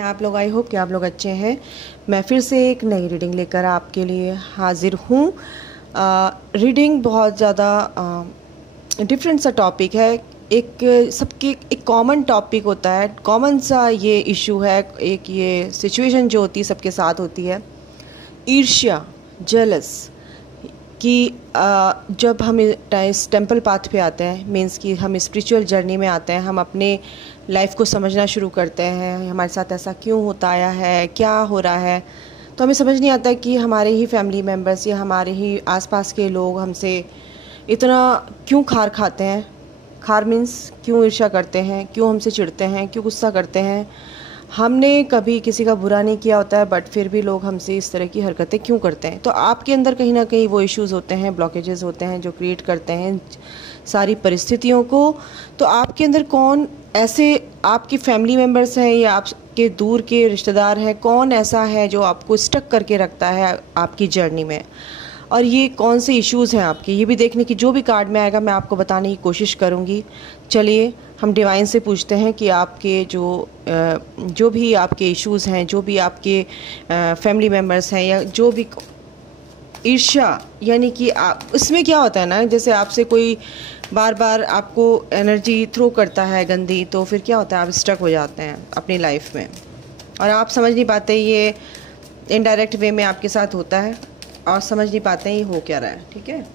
आप लोग, I hope कि आप लोग अच्छे हैं। मैं फिर से एक नई रीडिंग लेकर आपके लिए हाजिर हूँ। रीडिंग बहुत ज़्यादा डिफरेंट सा टॉपिक है। एक सबके एक कॉमन टॉपिक होता है, कॉमन सा ये इशू है, एक ये सिचुएशन जो होती है सबके साथ होती है, ईर्ष्या, जेलस कि जब हम इस टेंपल पाथ पे आते हैं, मीन्स कि हम स्पिरिचुअल जर्नी में आते हैं, हम अपने लाइफ को समझना शुरू करते हैं, हमारे साथ ऐसा क्यों होता आया है, क्या हो रहा है, तो हमें समझ नहीं आता कि हमारे ही फैमिली मेम्बर्स या हमारे ही आसपास के लोग हमसे इतना क्यों खार खाते हैं। खार मीन्स क्यों ईर्ष्या करते हैं, क्यों हमसे चिढ़ते हैं, क्यों गुस्सा करते हैं। हमने कभी किसी का बुरा नहीं किया होता है, बट फिर भी लोग हमसे इस तरह की हरकतें क्यों करते हैं। तो आपके अंदर कहीं ना कहीं वो इश्यूज होते हैं, ब्लॉकेजेस होते हैं जो क्रिएट करते हैं सारी परिस्थितियों को। तो आपके अंदर कौन ऐसे आपकी फैमिली मेम्बर्स हैं या आपके दूर के रिश्तेदार हैं, कौन ऐसा है जो आपको स्टक करके रखता है आपकी जर्नी में, और ये कौन से इश्यूज़ हैं आपके, ये भी देखने की जो भी कार्ड में आएगा मैं आपको बताने की कोशिश करूँगी। चलिए हम डिवाइन से पूछते हैं कि आपके जो भी आपके इश्यूज़ हैं, जो भी आपके फैमिली मेम्बर्स हैं, या जो भी ईर्ष्या, यानी कि आप इसमें क्या होता है ना, जैसे आपसे कोई बार बार आपको एनर्जी थ्रो करता है गंदी, तो फिर क्या होता है, आप स्टक हो जाते हैं अपनी लाइफ में और आप समझ नहीं पाते। ये इनडायरेक्ट वे में आपके साथ होता है और समझ नहीं पाते हैं ये हो क्या रहा है। ठीक है,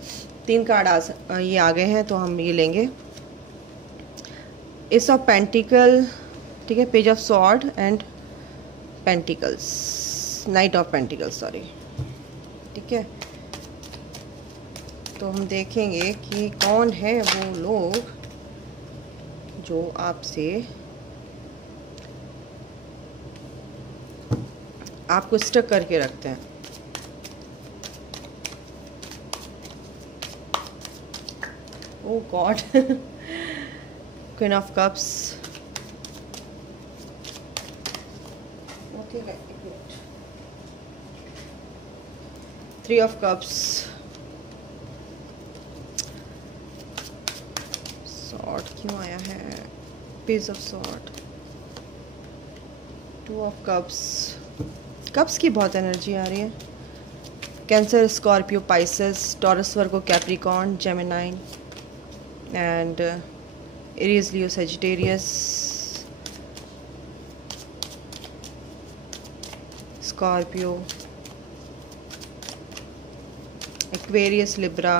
3 कार्ड ये आ गए हैं, तो हम ये लेंगे। एस ऑफ पेंटिकल, ठीक है, page of sword and pentacles, night of pentacles, sorry. ठीक है, तो हम देखेंगे कि कौन है वो लोग जो आपको स्टक करके रखते हैं। Oh God. Queen of Cups. Okay, wait. 3 of Cups. Sword क्यों आया है? Page of Sword. 2 of Cups. Cups की बहुत एनर्जी आ रही है। Cancer, Scorpio, Pisces, taurus, Virgo, Capricorn, Gemini and Aries, Leo, Sagittarius, Scorpio, Aquarius, Libra,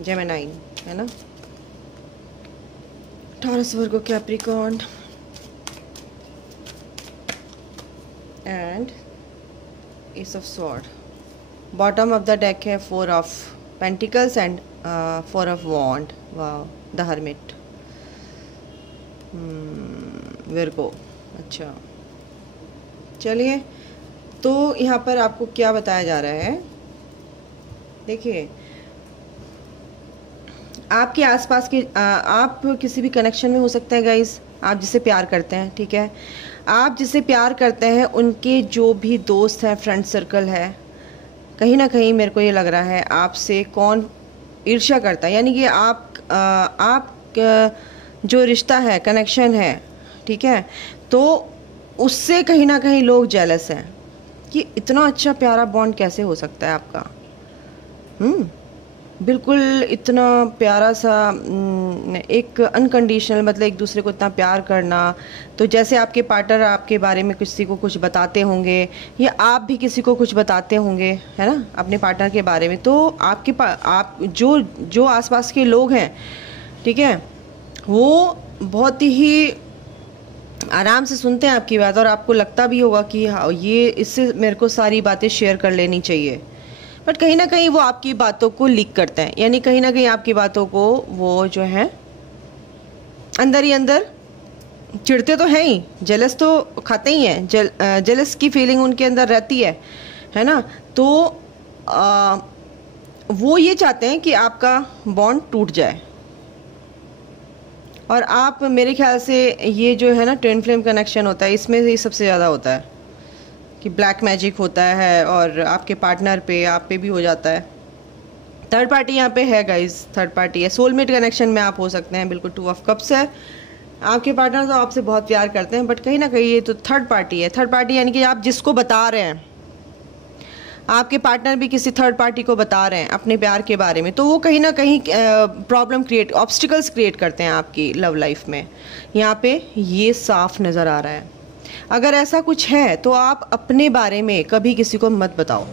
Gemini, है ना, Taurus, Virgo, Capricorn and Ace of Sword. Bottom of the deck है 4 of Pentacles and 4 of Wand. वाह, the hermit, Virgo. अच्छा, चलिए, तो यहाँ पर आपको क्या बताया जा रहा है, देखिए आपके आसपास के आप किसी भी कनेक्शन में हो सकते हैं गाइस, आप जिसे प्यार करते हैं। ठीक है, आप जिसे प्यार करते हैं उनके जो भी दोस्त हैं, फ्रेंड सर्कल है, कहीं ना कहीं मेरे को ये लग रहा है आपसे कौन ईर्ष्या करता है, यानी कि आप जो रिश्ता है, कनेक्शन है, ठीक है, तो उससे कहीं ना कहीं लोग जेलस हैं कि इतना अच्छा प्यारा बॉन्ड कैसे हो सकता है आपका। बिल्कुल इतना प्यारा सा, एक अनकंडीशनल, मतलब एक दूसरे को इतना प्यार करना। तो जैसे आपके पार्टनर आपके बारे में किसी को कुछ बताते होंगे या आप भी किसी को कुछ बताते होंगे, है ना, अपने पार्टनर के बारे में, तो आप जो आसपास के लोग हैं, ठीक है, वो बहुत ही आराम से सुनते हैं आपकी बात, और आपको लगता भी होगा कि हाँ, ये इससे मेरे को सारी बातें शेयर कर लेनी चाहिए, बट कहीं ना कहीं वो आपकी बातों को लीक करते हैं, यानी कहीं ना कहीं आपकी बातों को वो जो है अंदर ही अंदर चिढ़ते तो हैं ही, जेलस तो खाते ही हैं, जेलस की फीलिंग उनके अंदर रहती है ना। तो वो ये चाहते हैं कि आपका बॉन्ड टूट जाए, और आप, मेरे ख्याल से ये जो है ना ट्विन फ्लेम कनेक्शन होता है, इसमें ये सबसे ज़्यादा होता है कि ब्लैक मैजिक होता है, और आपके पार्टनर पे, आप पे भी हो जाता है। थर्ड पार्टी यहाँ पे है गाइस, थर्ड पार्टी है, सोलमेट कनेक्शन में आप हो सकते हैं, बिल्कुल। 2 ऑफ कप्स है, आपके पार्टनर तो आपसे बहुत प्यार करते हैं, बट कहीं ना कहीं ये तो थर्ड पार्टी है। थर्ड पार्टी यानी कि आप जिसको बता रहे हैं, आपके पार्टनर भी किसी थर्ड पार्टी को बता रहे हैं अपने प्यार के बारे में, तो वो कहीं ना कहीं प्रॉब्लम क्रिएट, ऑब्स्टिकल्स क्रिएट करते हैं आपकी लव लाइफ में। यहाँ पे ये साफ नज़र आ रहा है। अगर ऐसा कुछ है तो आप अपने बारे में कभी किसी को मत बताओ,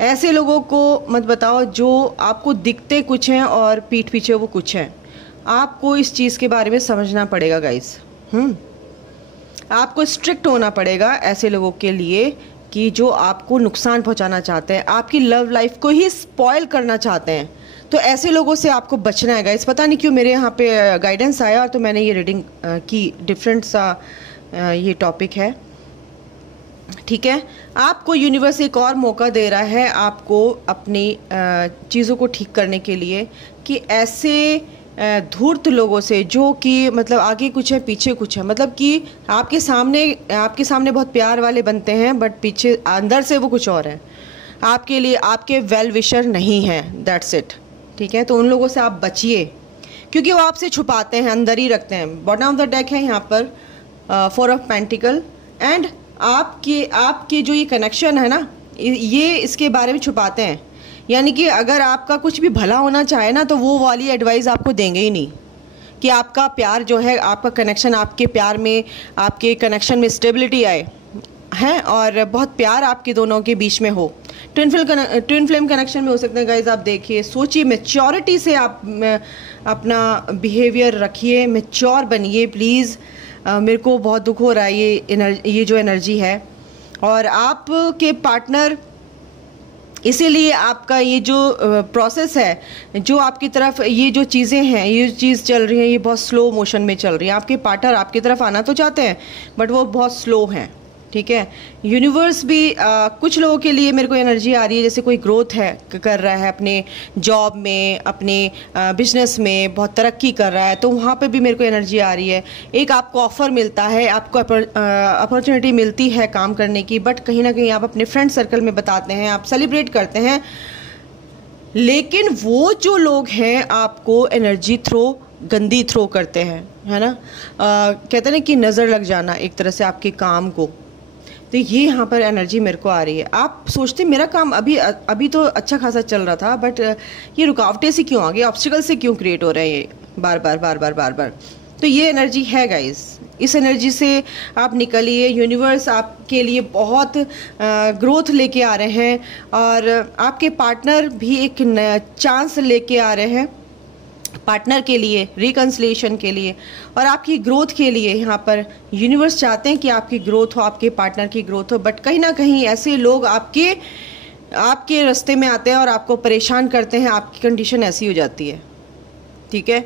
ऐसे लोगों को मत बताओ जो आपको दिखते कुछ हैं और पीठ पीछे वो कुछ हैं। आपको इस चीज़ के बारे में समझना पड़ेगा गाइस। आपको स्ट्रिक्ट होना पड़ेगा ऐसे लोगों के लिए कि जो आपको नुकसान पहुंचाना चाहते हैं, आपकी लव लाइफ को ही स्पॉइल करना चाहते हैं। तो ऐसे लोगों से आपको बचना है गाइस। पता नहीं क्यों मेरे यहाँ पे गाइडेंस आया और तो मैंने ये रीडिंग की। डिफरेंट सा ये टॉपिक है, ठीक है। आपको यूनिवर्स एक और मौका दे रहा है आपको अपनी चीज़ों को ठीक करने के लिए, कि ऐसे धूर्त लोगों से जो कि मतलब आगे कुछ है पीछे कुछ है, मतलब कि आपके सामने बहुत प्यार वाले बनते हैं बट पीछे अंदर से वो कुछ और है, आपके लिए आपके वेल विशर नहीं हैं, दैट्स इट, ठीक है। तो उन लोगों से आप बचिए, क्योंकि वो आपसे छुपाते हैं, अंदर ही रखते हैं। बॉटम ऑफ द डेक है यहाँ पर 4 ऑफ पेंटिकल, एंड आपके जो ये कनेक्शन है ना, ये इसके बारे में छुपाते हैं। यानी कि अगर आपका कुछ भी भला होना चाहे ना, तो वो वाली एडवाइस आपको देंगे ही नहीं कि आपका प्यार जो है, आपका कनेक्शन, आपके प्यार में, आपके कनेक्शन में स्टेबिलिटी आए हैं और बहुत प्यार आपके दोनों के बीच में हो। ट्विन फ्लेम कनेक्शन में हो सकते हैं गाइज। आप देखिए, सोचिए, मैच्योरिटी से आप अपना बिहेवियर रखिए, मैच्योर बनिए प्लीज़। मेरे को बहुत दुख हो रहा है ये जो एनर्जी है, और आपके पार्टनर, इसीलिए आपका ये जो प्रोसेस है, जो आपकी तरफ ये जो चीज़ें हैं, ये चीज़ चल रही है, ये बहुत स्लो मोशन में चल रही है। आपके पार्टनर आपकी तरफ आना तो चाहते हैं बट वो बहुत स्लो हैं, ठीक है। यूनिवर्स भी कुछ लोगों के लिए मेरे को एनर्जी आ रही है जैसे कोई ग्रोथ है कर रहा है अपने जॉब में, अपने बिजनेस में बहुत तरक्की कर रहा है, तो वहाँ पे भी मेरे को एनर्जी आ रही है। एक आपको ऑफर मिलता है, आपको अपॉर्चुनिटी मिलती है काम करने की, बट कहीं ना कहीं आप अपने फ्रेंड सर्कल में बताते हैं, आप सेलिब्रेट करते हैं, लेकिन वो जो लोग हैं आपको एनर्जी गंदी थ्रो करते हैं, है ना। कहते हैं कि नज़र लग जाना एक तरह से आपके काम को। तो ये यहाँ पर एनर्जी मेरे को आ रही है। आप सोचते मेरा काम अभी तो अच्छा खासा चल रहा था, बट ये रुकावटें से क्यों आ गई, ऑब्स्टिकल से क्यों क्रिएट हो रहे हैं ये बार बार। तो ये एनर्जी है गाइस, इस एनर्जी से आप निकलिए। यूनिवर्स आपके लिए बहुत ग्रोथ लेके आ रहे हैं, और आपके पार्टनर भी एक चांस लेके आ रहे हैं पार्टनर के लिए, रिकन्सिलिएशन के लिए और आपकी ग्रोथ के लिए। यहाँ पर यूनिवर्स चाहते हैं कि आपकी ग्रोथ हो, आपके पार्टनर की ग्रोथ हो, बट कहीं ना कहीं ऐसे लोग आपके रास्ते में आते हैं और आपको परेशान करते हैं। आपकी कंडीशन ऐसी हो जाती है, ठीक है।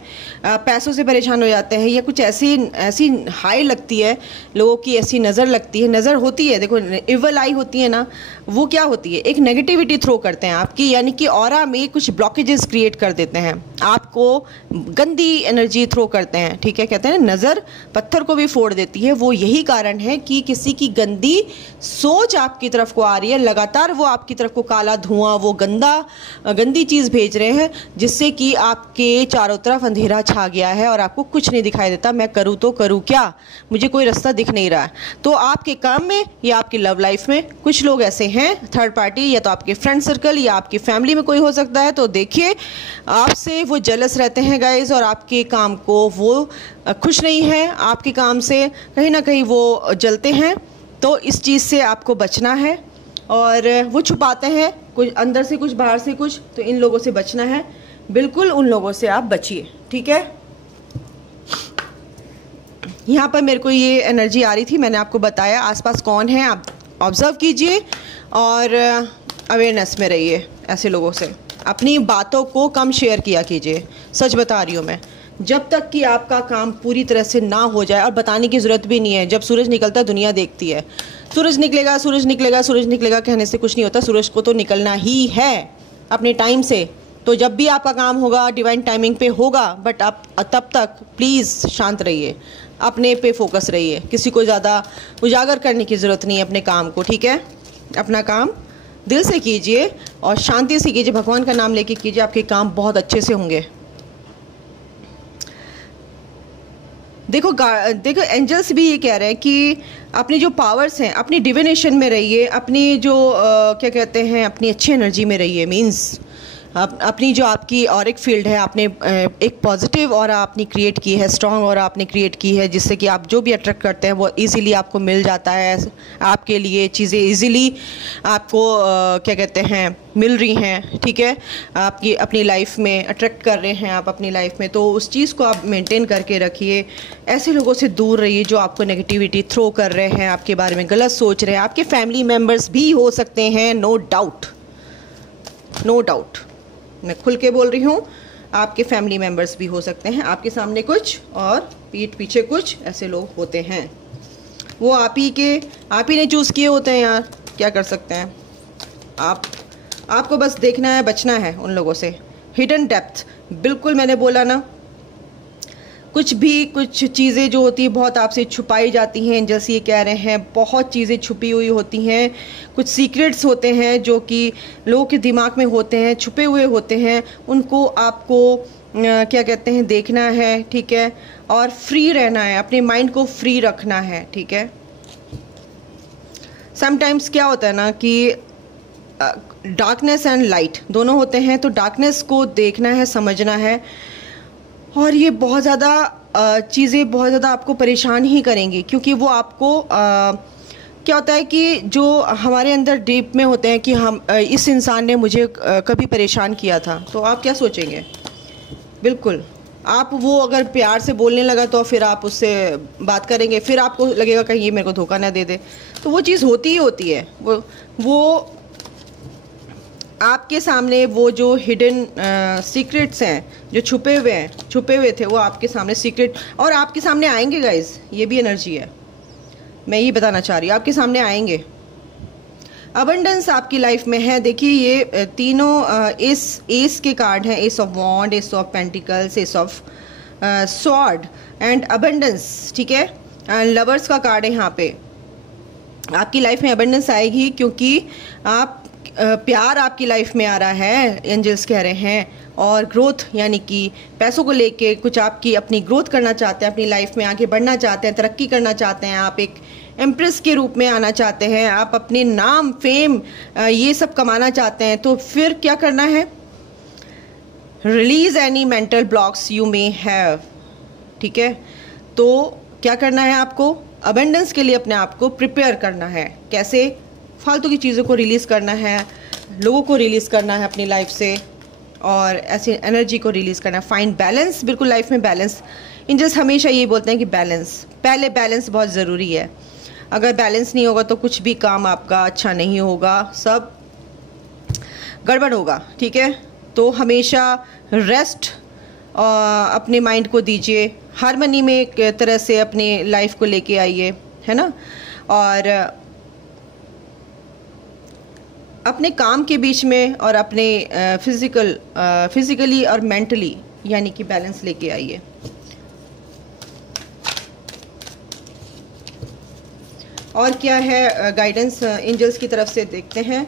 पैसों से परेशान हो जाते हैं, या कुछ ऐसी हाई लगती है लोगों की, ऐसी नज़र लगती है, नज़र होती है, देखो इवल आई होती है ना, वो क्या होती है, एक नेगेटिविटी थ्रो करते हैं आपकी, यानी कि ऑरा में कुछ ब्लॉकेजेस क्रिएट कर देते हैं, आपको गंदी एनर्जी थ्रो करते हैं, ठीक है। कहते हैं नज़र पत्थर को भी फोड़ देती है। वो यही कारण है कि किसी की गंदी सोच आपकी तरफ को आ रही है, लगातार वो आपकी तरफ को काला धुआं, वो गंदी चीज़ भेज रहे हैं, जिससे कि आपके चारों तरफ अंधेरा छा गया है और आपको कुछ नहीं दिखाई देता। मैं करूँ तो करूँ क्या, मुझे कोई रास्ता दिख नहीं रहा है। तो आपके काम में या आपकी लव लाइफ में कुछ लोग ऐसे हैं थर्ड पार्टी, या तो आपके फ्रेंड सर्कल या आपकी फैमिली में कोई हो सकता है। तो देखिए, आपसे वो जेलस रहते हैं गाइज, और आपके काम को वो खुश नहीं है, आपके काम से कहीं ना कहीं वो जलते हैं। तो इस चीज़ से आपको बचना है, और वो छुपाते हैं कुछ अंदर से कुछ बाहर से कुछ, तो इन लोगों से बचना है। बिल्कुल उन लोगों से आप बचिए, ठीक है। यहाँ पर मेरे को ये एनर्जी आ रही थी, मैंने आपको बताया आसपास कौन है, आप ऑब्जर्व कीजिए और अवेयरनेस में रहिए। ऐसे लोगों से अपनी बातों को कम शेयर किया कीजिए, सच बता रही हूँ मैं। जब तक कि आपका काम पूरी तरह से ना हो जाए, और बताने की ज़रूरत भी नहीं है, जब सूरज निकलता है दुनिया देखती है। सूरज निकलेगा, सूरज निकलेगा, सूरज निकलेगा कहने से कुछ नहीं होता, सूरज को तो निकलना ही है अपने टाइम से। तो जब भी आपका काम होगा डिवाइन टाइमिंग पे होगा, बट आप तब तक प्लीज़ शांत रहिए, अपने पे फोकस रहिए, किसी को ज़्यादा उजागर करने की ज़रूरत नहीं है अपने काम को, ठीक है। अपना काम दिल से कीजिए और शांति से कीजिए, भगवान का नाम लेके कीजिए, आपके काम बहुत अच्छे से होंगे। देखो एंजल्स भी ये कह रहे हैं कि अपनी जो पावर्स हैं, अपनी डिविनेशन में रहिए, अपनी जो क्या कहते हैं, अपनी अच्छी एनर्जी में रहिए। मीन्स अपनी जो आपकी और एक फील्ड है, आपने एक पॉजिटिव और आपने क्रिएट की है, स्ट्रॉन्ग और आपने क्रिएट की है, जिससे कि आप जो भी अट्रैक्ट करते हैं वो इजीली आपको मिल जाता है। आपके लिए चीज़ें इजीली आपको क्या कहते हैं मिल रही हैं, ठीक है, आपकी अपनी लाइफ में अट्रैक्ट कर रहे हैं आप अपनी लाइफ में। तो उस चीज़ को आप मेंटेन करके रखिए। ऐसे लोगों से दूर रहिए जो आपको नेगेटिविटी थ्रो कर रहे हैं, आपके बारे में गलत सोच रहे हैं। आपके फैमिली मेम्बर्स भी हो सकते हैं, नो डाउट, नो डाउट, मैं खुल के बोल रही हूँ। आपके फैमिली मेम्बर्स भी हो सकते हैं, आपके सामने कुछ और पीठ पीछे कुछ ऐसे लोग होते हैं। वो आप ही ने चूज़ किए होते हैं यार, क्या कर सकते हैं। आपको बस देखना है, बचना है उन लोगों से। हिडन डेप्थ, बिल्कुल मैंने बोला ना, कुछ चीज़ें जो होती है बहुत आपसे छुपाई जाती हैं। जैसे ये कह रहे हैं बहुत चीज़ें छुपी हुई होती हैं, कुछ सीक्रेट्स होते हैं जो कि लोगों के दिमाग में होते हैं, छुपे हुए होते हैं। उनको आपको क्या कहते हैं देखना है, ठीक है, और फ्री रहना है, अपने माइंड को फ्री रखना है, ठीक है। समटाइम्स क्या होता है ना कि डार्कनेस एंड लाइट दोनों होते हैं, तो डार्कनेस को देखना है, समझना है। और ये बहुत ज़्यादा चीज़ें बहुत ज़्यादा आपको परेशान ही करेंगी, क्योंकि वो आपको क्या होता है कि जो हमारे अंदर डीप में होते हैं कि हम इस इंसान ने मुझे कभी परेशान किया था, तो आप क्या सोचेंगे। बिल्कुल आप वो अगर प्यार से बोलने लगा तो फिर आप उससे बात करेंगे, फिर आपको लगेगा कहीं ये मेरे को धोखा ना दे दे। तो वो चीज़ होती ही होती है। वो आपके सामने वो जो हिडन सीक्रेट्स हैं, जो छुपे हुए थे, वो आपके सामने सीक्रेट और आपके सामने आएंगे गाइज। ये भी एनर्जी है, मैं ये बताना चाह रही हूँ, आपके सामने आएंगे। अबंडेंस आपकी लाइफ में है। देखिए ये तीनों एस के कार्ड हैं, ace of wand, ace of pentacles, ace of sword and abundance, ठीक है। लवर्स का कार्ड है यहाँ पे। आपकी लाइफ में अबंडेंस आएगी क्योंकि आप प्यार आपकी लाइफ में आ रहा है, एंजल्स कह रहे हैं। और ग्रोथ यानी कि पैसों को लेके कुछ आपकी अपनी ग्रोथ करना चाहते हैं, अपनी लाइफ में आगे बढ़ना चाहते हैं, तरक्की करना चाहते हैं, आप एक एम्प्रेस के रूप में आना चाहते हैं, आप अपने नाम फेम ये सब कमाना चाहते हैं। तो फिर क्या करना है, release any mental blocks you may have, ठीक है। तो क्या करना है आपको, अबंडेंस के लिए अपने आप को प्रिपेयर करना है। कैसे, फालतू की चीज़ों को रिलीज़ करना है, लोगों को रिलीज़ करना है अपनी लाइफ से, और ऐसी एनर्जी को रिलीज़ करना है। फाइंड बैलेंस, बिल्कुल लाइफ में बैलेंस। एंजल्स हमेशा यही बोलते हैं कि बैलेंस, पहले बैलेंस बहुत ज़रूरी है। अगर बैलेंस नहीं होगा तो कुछ भी काम आपका अच्छा नहीं होगा, सब गड़बड़ होगा, ठीक है। तो हमेशा रेस्ट अपने माइंड को दीजिए, हारमनी में एक तरह से अपने लाइफ को लेके आइए, है ना। और अपने काम के बीच में और अपने फिजिकली और मेंटली यानी कि बैलेंस लेके आइए। और क्या है गाइडेंस एंजल्स की तरफ से, देखते हैं।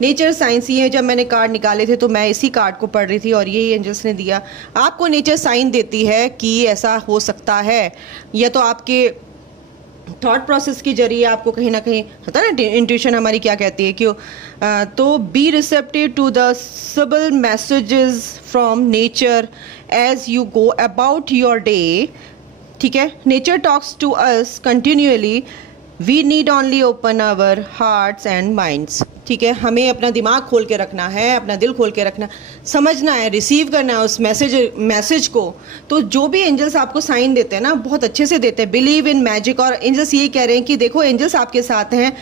नेचर साइंस, ये जब मैंने कार्ड निकाले थे तो मैं इसी कार्ड को पढ़ रही थी और यही एंजल्स ने दिया। आपको नेचर साइन देती है कि ऐसा हो सकता है, या तो आपके थॉट प्रोसेस के जरिए आपको कहीं ना कहीं होता है ना, इंट्यूशन हमारी क्या कहती है क्यों। तो be receptive to the subtle messages from nature as you go about your day, ठीक है। Nature talks to us continuously, we need only open our hearts and minds, ठीक है। हमें अपना दिमाग खोल के रखना है, अपना दिल खोल के रखना, समझना है, रिसीव करना है उस मैसेज को। तो जो भी एंजल्स आपको साइन देते हैं ना, बहुत अच्छे से देते हैं। बिलीव इन मैजिक, और एंजल्स ये कह रहे हैं कि देखो एंजल्स आपके साथ हैं,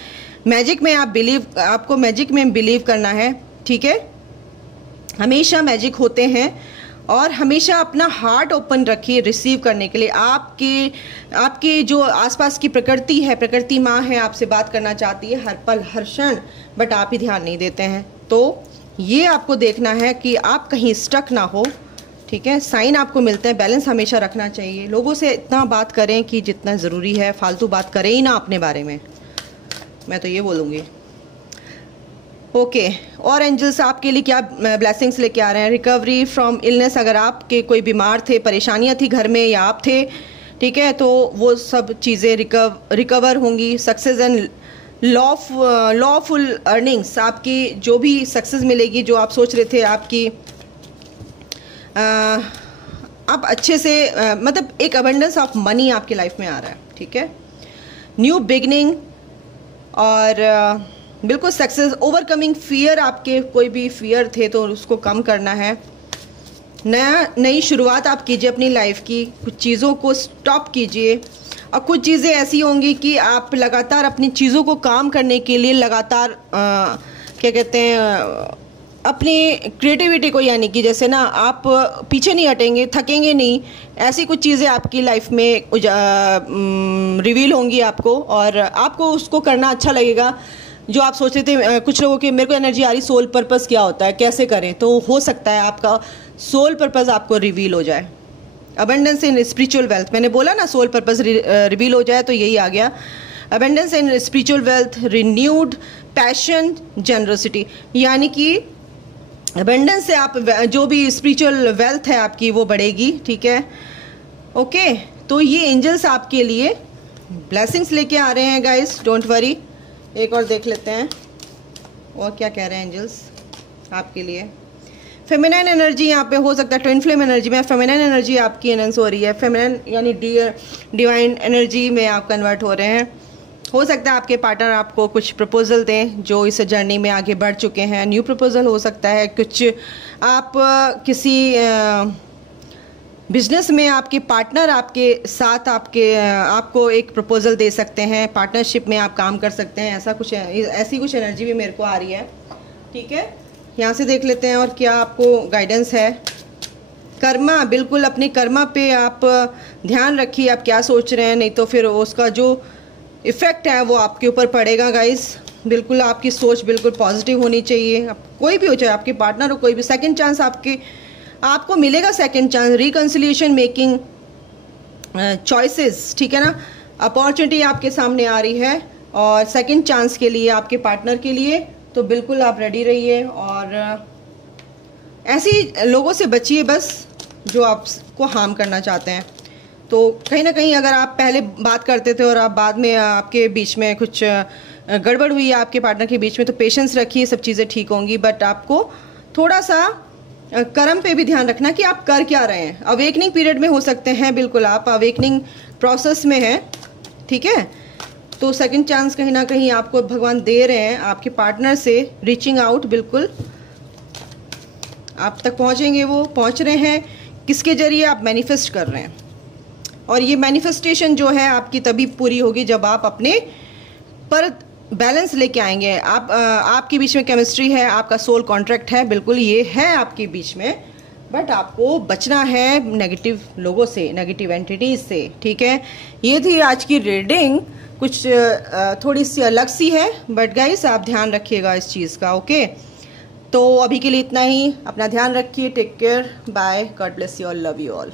मैजिक में आपको मैजिक में बिलीव करना है, ठीक है। हमेशा मैजिक होते हैं, और हमेशा अपना हार्ट ओपन रखिए रिसीव करने के लिए। आपके जो आसपास की प्रकृति है, प्रकृति माँ है, आपसे बात करना चाहती है हर पल हर क्षण, बट आप ही ध्यान नहीं देते हैं। तो ये आपको देखना है कि आप कहीं स्टक ना हो, ठीक है। साइन आपको मिलते हैं, बैलेंस हमेशा रखना चाहिए। लोगों से इतना बात करें कि जितना ज़रूरी है, फालतू बात करें ही ना अपने बारे में, मैं तो ये बोलूँगी। ओके और एंजल्स आपके लिए क्या ब्लेसिंग्स लेके आ रहे हैं? रिकवरी फ्रॉम इलनेस, अगर आपके कोई बीमार थे, परेशानियां थी घर में या आप थे, ठीक है, तो वो सब चीज़ें रिकवर होंगी। सक्सेस एंड लॉफुल अर्निंग्स, आपकी जो भी सक्सेस मिलेगी, जो आप सोच रहे थे आपकी आप अच्छे से मतलब एक अबंडेंस ऑफ मनी आपकी लाइफ में आ रहा है, ठीक है। न्यू बिगनिंग और बिल्कुल सक्सेस, ओवरकमिंग फियर, आपके कोई भी फियर थे तो उसको कम करना है। नई शुरुआत आप कीजिए अपनी लाइफ की, कुछ चीज़ों को स्टॉप कीजिए और कुछ चीज़ें ऐसी होंगी कि आप लगातार अपनी चीज़ों को काम करने के लिए लगातार क्या कहते हैं अपनी क्रिएटिविटी को, यानी कि जैसे ना आप पीछे नहीं हटेंगे, थकेंगे नहीं, ऐसी कुछ चीज़ें आपकी लाइफ में रिवील होंगी आपको और आपको उसको करना अच्छा लगेगा। जो आप सोच रहे थे, कुछ लोगों की मेरे को एनर्जी आ रही सोल पर्पस क्या होता है, कैसे करें, तो हो सकता है आपका सोल पर्पस आपको रिवील हो जाए। अबंडेंस इन स्पिरिचुअल वेल्थ, मैंने बोला ना सोल पर्पस रिवील हो जाए तो यही आ गया। Abundance in spiritual wealth, renewed passion, generosity, यानी कि अबंडेंस से आप जो भी स्पिरिचुअल वेल्थ है आपकी वो बढ़ेगी, ठीक है। ओके, तो ये एंजल्स आपके लिए ब्लेसिंग्स लेके आ रहे हैं गाइस, डोंट वरी। एक और देख लेते हैं और क्या कह रहे हैं एंजल्स आपके लिए। फेमिनाइन एनर्जी यहाँ पे हो सकता है, ट्विन फ्लेम एनर्जी में फेमिनाइन एनर्जी आपकी एनहेंस हो रही है। फेमिनाइन यानी डिवाइन एनर्जी में आप कन्वर्ट हो रहे हैं। हो सकता है आपके पार्टनर आपको कुछ प्रपोजल दें जो इस जर्नी में आगे बढ़ चुके हैं, न्यू प्रपोजल हो सकता है। कुछ आप किसी बिजनेस में आपके पार्टनर आपके साथ आपको एक प्रपोजल दे सकते हैं, पार्टनरशिप में आप काम कर सकते हैं, ऐसा कुछ ऐसी कुछ एनर्जी भी मेरे को आ रही है, ठीक है। यहाँ से देख लेते हैं और क्या आपको गाइडेंस है। कर्मा, बिल्कुल अपने कर्मा पे आप ध्यान रखिए, आप क्या सोच रहे हैं, नहीं तो फिर उसका जो इफ़ेक्ट है वो आपके ऊपर पड़ेगा गाइस। बिल्कुल आपकी सोच बिल्कुल पॉजिटिव होनी चाहिए। आप कोई भी हो, चाहे आपके पार्टनर हो, कोई भी, सेकंड चांस आपको मिलेगा, second chance, reconciliation making choices, ठीक है ना। अपॉर्चुनिटी आपके सामने आ रही है और सेकंड चांस के लिए आपके पार्टनर के लिए, तो बिल्कुल आप रेडी रहिए और ऐसी लोगों से बचिए बस जो आपको हार्म करना चाहते हैं। तो कहीं ना कहीं अगर आप पहले बात करते थे और आप बाद में आपके बीच में कुछ गड़बड़ हुई है आपके पार्टनर के बीच में, तो पेशेंस रखिए, सब चीज़ें ठीक होंगी। बट आपको थोड़ा सा कर्म पे भी ध्यान रखना कि आप कर क्या रहे हैं। अवेकनिंग पीरियड में हो सकते हैं, बिल्कुल आप अवेकनिंग प्रोसेस में हैं, ठीक है। तो सेकंड चांस कहीं ना कहीं आपको भगवान दे रहे हैं, आपके पार्टनर से रीचिंग आउट, बिल्कुल आप तक पहुंचेंगे, वो पहुंच रहे हैं। किसके जरिए? आप मैनिफेस्ट कर रहे हैं और ये मैनिफेस्टेशन जो है आपकी तभी पूरी होगी जब आप अपने पर बैलेंस लेके आएंगे। आपके बीच में केमिस्ट्री है, आपका सोल कॉन्ट्रैक्ट है, बिल्कुल ये है आपके बीच में। बट आपको बचना है नेगेटिव लोगों से, नेगेटिव एंटिटीज से, ठीक है। ये थी आज की रीडिंग, कुछ थोड़ी सी अलग सी है, बट गाइस आप ध्यान रखिएगा इस चीज़ का, ओके। तो अभी के लिए इतना ही, अपना ध्यान रखिए, take care, bye, God bless you all, love you all.